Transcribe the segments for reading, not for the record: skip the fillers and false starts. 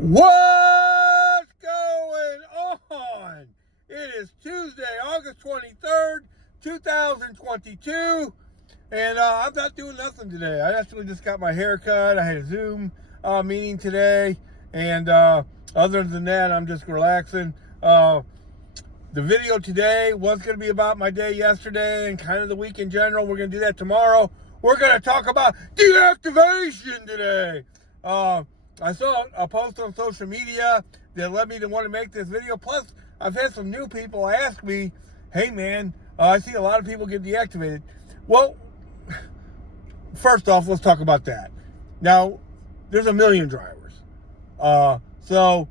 What's going on? It is Tuesday, August 23rd, 2022, and I'm not doing nothing today. I actually just got my hair cut. I had a Zoom meeting today, and other than that, I'm just relaxing. The video today was going to be about my day yesterday and kind of the week in general. We're going to do that tomorrow. We're going to talk about deactivation today. I saw a post on social media that led me to want to make this video. Plus, I've had some new people ask me, hey man, I see a lot of people get deactivated. Well, first off, let's talk about that. Now, there's a million drivers. So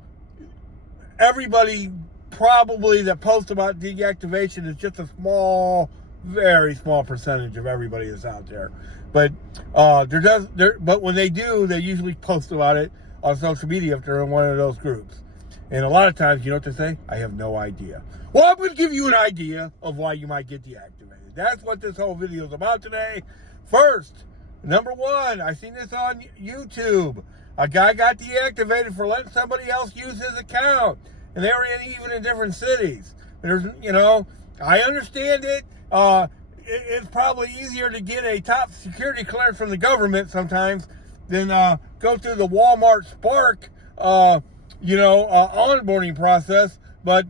everybody probably that posts about deactivation is just a small, very small percentage of everybody that's out there. But but when they do, they usually post about it on social media if they're in one of those groups. And a lot of times, you know what they say? I have no idea. Well, I'm going to give you an idea of why you might get deactivated. That's what this whole video is about today. First, number one, I seen this on YouTube. A guy got deactivated for letting somebody else use his account. And they were even in different cities. There's, I understand it. It's probably easier to get a top security clearance from the government sometimes than go through the Walmart Spark, onboarding process. But,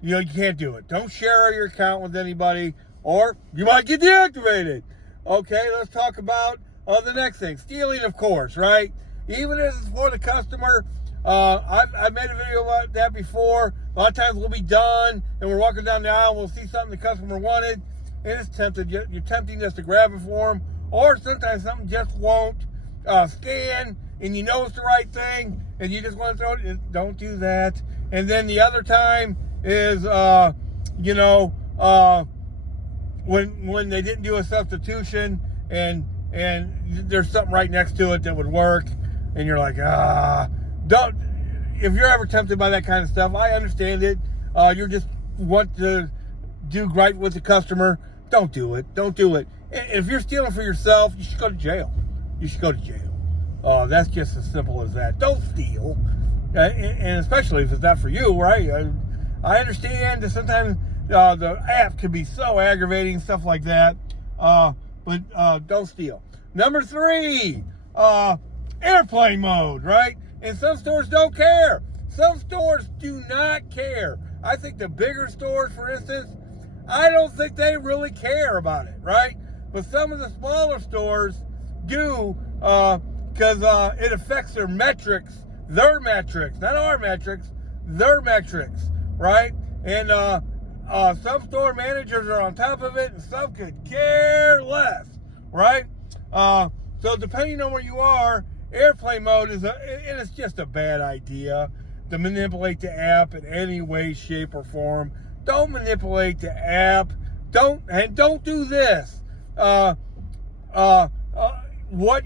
you can't do it. Don't share your account with anybody or you might get deactivated. Okay, let's talk about the next thing. Stealing, of course, right? Even if it's for the customer. I've made a video about that before. A lot of times we'll be done and we're walking down the aisle and we'll see something the customer wanted. And it's tempted. You're tempting us to grab it for them. Or sometimes something just won't scan and you know it's the right thing and you just want to throw it. Don't do that. And then the other time is, when they didn't do a substitution and there's something right next to it that would work and you're like, don't. If you're ever tempted by that kind of stuff, I understand it. You just want to do right with the customer. Don't do it. Don't do it. If you're stealing for yourself, you should go to jail. You should go to jail. That's just as simple as that. Don't steal. And especially if it's not for you, right? I understand that sometimes the app can be so aggravating, stuff like that. But don't steal. Number 3, airplane mode, right? And some stores don't care. Some stores do not care. I think the bigger stores, for instance, I don't think they really care about it, right? But some of the smaller stores do because it affects their metrics, not our metrics, their metrics, right? And some store managers are on top of it and some could care less, right? So depending on where you are, airplane mode it's just a bad idea to manipulate the app in any way, shape, or form. Don't manipulate the app. Don't do this. What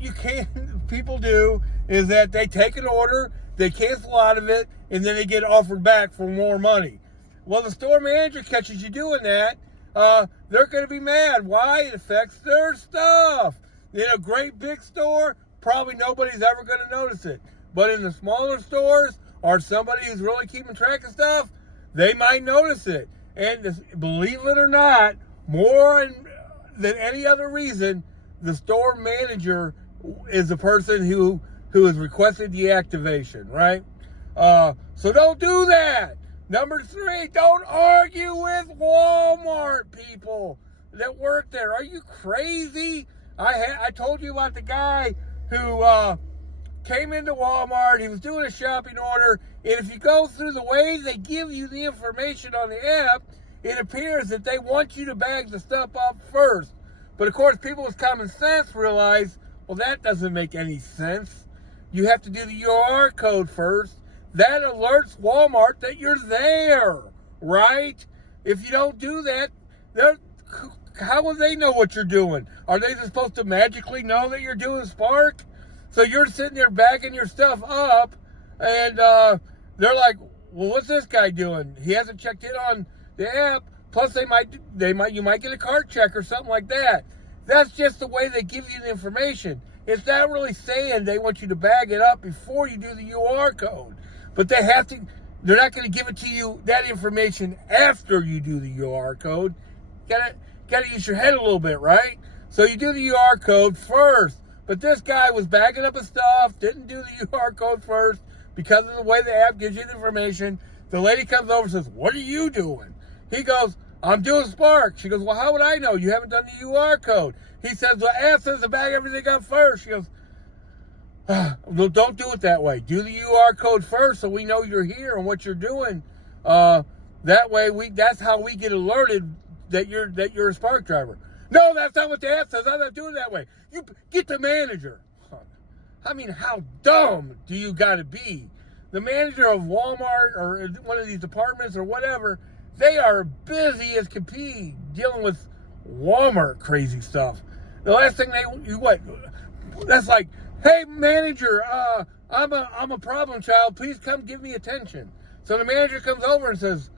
people do is that they take an order, they cancel out of it, and then they get offered back for more money. Well, the store manager catches you doing that. They're going to be mad. Why? It affects their stuff. In a great big store, probably nobody's ever going to notice it. But in the smaller stores or somebody who's really keeping track of stuff, they might notice it. And believe it or not, more than any other reason, the store manager is the person who has requested deactivation, right? So don't do that. Number 3, don't argue with Walmart people that work there. Are you crazy? I told you about the guy who came into Walmart. He was doing a shopping order. And if you go through the way they give you the information on the app, it appears that they want you to bag the stuff up first. But of course, people with common sense realize, well, that doesn't make any sense. You have to do the UR code first. That alerts Walmart that you're there, right? If you don't do that, how will they know what you're doing? Are they supposed to magically know that you're doing Spark? So you're sitting there bagging your stuff up, and they're like, well, what's this guy doing? He hasn't checked in on the app. Plus, you might get a card check or something like that. That's just the way they give you the information. It's not really saying they want you to bag it up before you do the UR code. But they're not going to give it to you, that information, after you do the UR code. Gotta use your head a little bit, right? So you do the UR code first. But this guy was bagging up his stuff, didn't do the UR code first because of the way the app gives you the information. The lady comes over and says, "What are you doing?" He goes, "I'm doing Spark." She goes, "Well, how would I know? You haven't done the UR code." He says, "The app says to bag everything up first." She goes, "Well, don't do it that way. Do the UR code first so we know you're here and what you're doing. That way, that's how we get alerted that you're a Spark driver." "No, that's not what the app says. I'm not doing it that way. You get the manager." I mean, how dumb do you got to be? The manager of Walmart or one of these departments or whatever, they are busy as can be dealing with Walmart crazy stuff. The last thing that's like, "Hey, manager, I'm a problem child. Please come give me attention." So the manager comes over and says,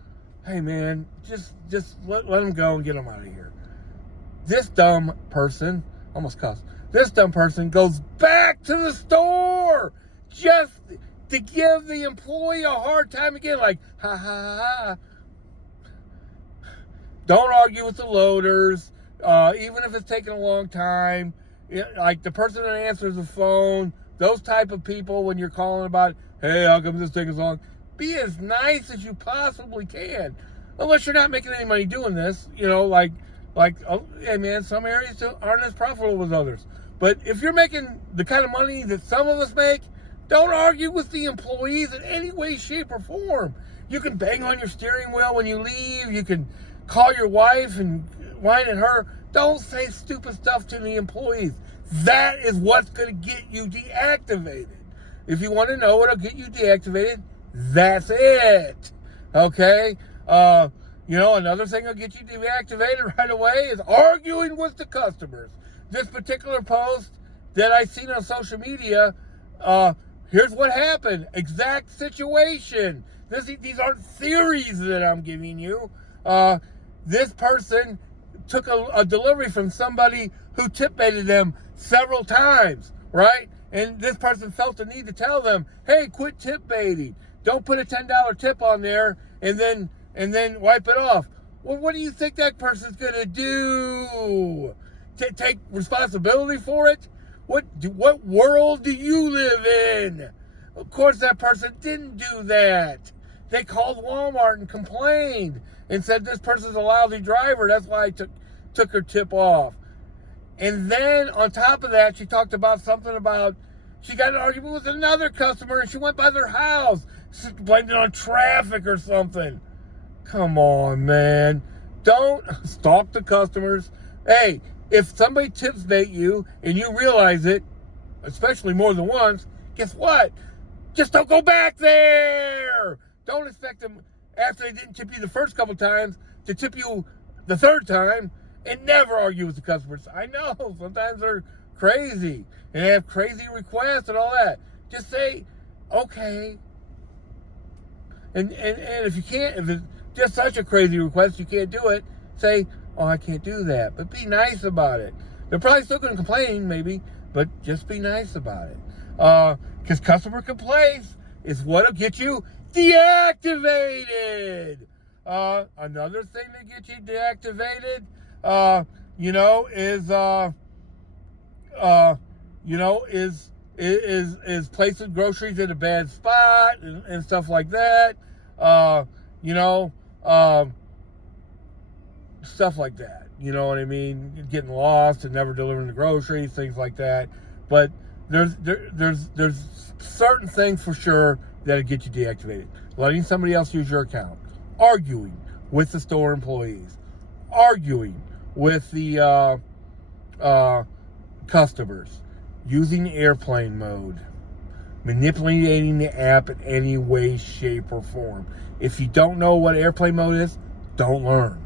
"Hey, man, just let him go and get him out of here." This dumb person, almost cussed, this dumb person goes back to the store just to give the employee a hard time again, like, ha, ha, ha. Don't argue with the loaders, even if it's taking a long time. Like the person that answers the phone, those type of people, when you're calling about, "Hey, how come this taking so long?" Be as nice as you possibly can. Unless you're not making any money doing this, hey man, some areas aren't as profitable as others. But if you're making the kind of money that some of us make, don't argue with the employees in any way, shape, or form. You can bang on your steering wheel when you leave. You can call your wife and whine at her. Don't say stupid stuff to the employees. That is what's going to get you deactivated. If you want to know what'll get you deactivated, that's it. Okay? Another thing that'll get you deactivated right away is arguing with the customers. This particular post that I seen on social media, here's what happened. Exact situation. These aren't theories that I'm giving you. This person took a delivery from somebody who tip-baited them several times, right? And this person felt the need to tell them, "Hey, quit tip-baiting. Don't put a $10 tip on there and then wipe it off." Well, what do you think that person's going to do? Take responsibility for it? What world do you live in? Of course, that person didn't do that. They called Walmart and complained and said this person's a lousy driver. That's why I took her tip off. And then on top of that, she talked about something about she got in an argument with another customer and she went by their house. She blamed it on traffic or something. Come on, man. Don't stalk the customers. Hey, if somebody tips bait you and you realize it, especially more than once, guess what? Just don't go back there. Don't expect them, after they didn't tip you the first couple times, to tip you the third time, and never argue with the customers. I know, sometimes they're crazy, and they have crazy requests and all that. Just say, okay. And if you can't, if it's just such a crazy request, you can't do it, say, "Oh, I can't do that." But be nice about it. They're probably still going to complain, maybe, but just be nice about it. Because customer complaints is what'll get you deactivated. Another thing that gets you deactivated, is placing groceries in a bad spot and stuff like that. Stuff like that. You know what I mean? Getting lost and never delivering the groceries, things like that. But there's certain things for sure that'll get you deactivated. Letting somebody else use your account, arguing with the store employees, arguing with the customers, using airplane mode, manipulating the app in any way, shape, or form. If you don't know what airplane mode is, don't learn.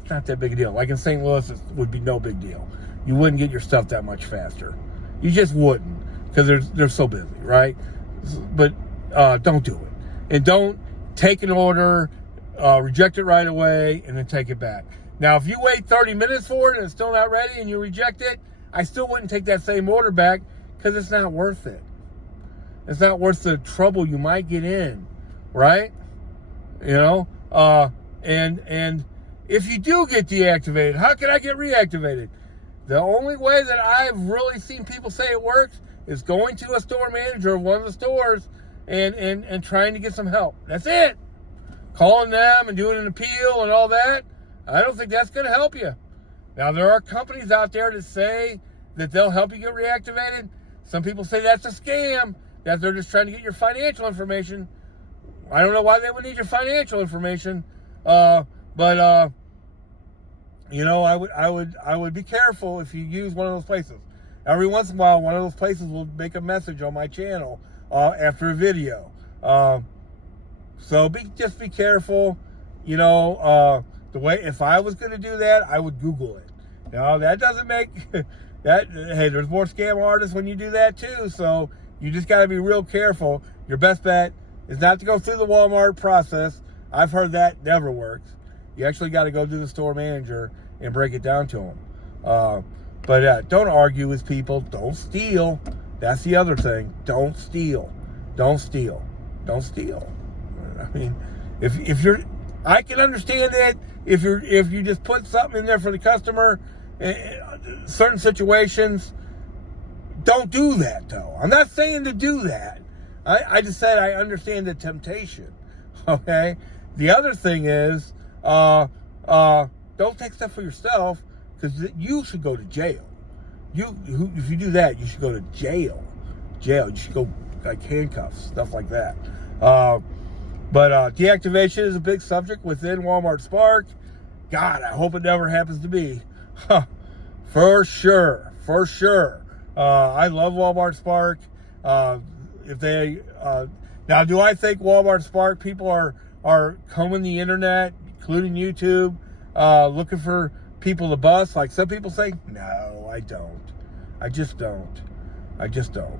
It's not that big a deal. Like in St. Louis, it would be no big deal. You wouldn't get your stuff that much faster. You just wouldn't, because they're so busy, right? But don't do it. And don't take an order, reject it right away, and then take it back. Now, if you wait 30 minutes for it and it's still not ready and you reject it, I still wouldn't take that same order back, Because it's not worth it. It's not worth the trouble you might get in, right? You know, and if you do get deactivated, how can I get reactivated? The only way that I've really seen people say it works is going to a store manager of one of the stores and trying to get some help. That's it. Calling them and doing an appeal and all that, I don't think that's going to help you. Now, there are companies out there that say that they'll help you get reactivated. Some people say that's a scam, that they're just trying to get your financial information. I don't know why they would need your financial information, but you know, I would be careful if you use one of those places. Every once in a while, one of those places will make a message on my channel after a video. So just be careful. You know, the way, if I was going to do that, I would Google it. Now, that doesn't make that. Hey, there's more scam artists when you do that too. So you just got to be real careful. Your best bet is not to go through the Walmart process. I've heard that never works. You actually got to go to the store manager and break it down to them. But don't argue with people. Don't steal. That's the other thing. Don't steal. Don't steal. Don't steal. I mean, if you're, I can understand that if you just put something in there for the customer, certain situations, don't do that though. I'm not saying to do that. I just said I understand the temptation. Okay. The other thing is, don't take stuff for yourself, because you should go to jail. If you do that, you should go to jail. You should go like handcuffs, stuff like that. But deactivation is a big subject within Walmart Spark. God, I hope it never happens to me. For sure. I love Walmart Spark. If they now, do I think Walmart Spark people are combing the internet, including YouTube, looking for people to bust, like some people say? No, I don't. I just don't.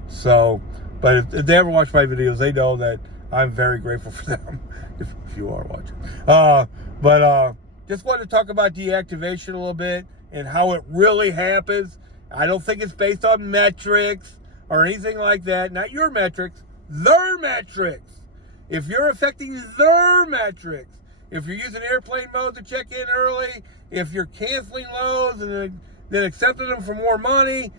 So, but if they ever watch my videos, they know that I'm very grateful for them. if you are watching, but just wanted to talk about deactivation a little bit and how it really happens. I don't think it's based on metrics or anything like that. Not your metrics, their metrics. If you're affecting their metrics, if you're using airplane mode to check in early, if you're canceling loads and then accepting them for more money,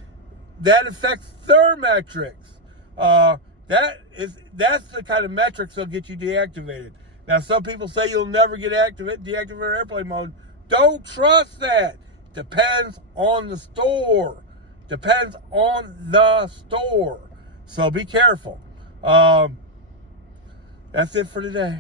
that affects their metrics. That's the kind of metrics that'll get you deactivated. Now, some people say you'll never get deactivated airplane mode. Don't trust that. Depends on the store. So be careful. That's it for today.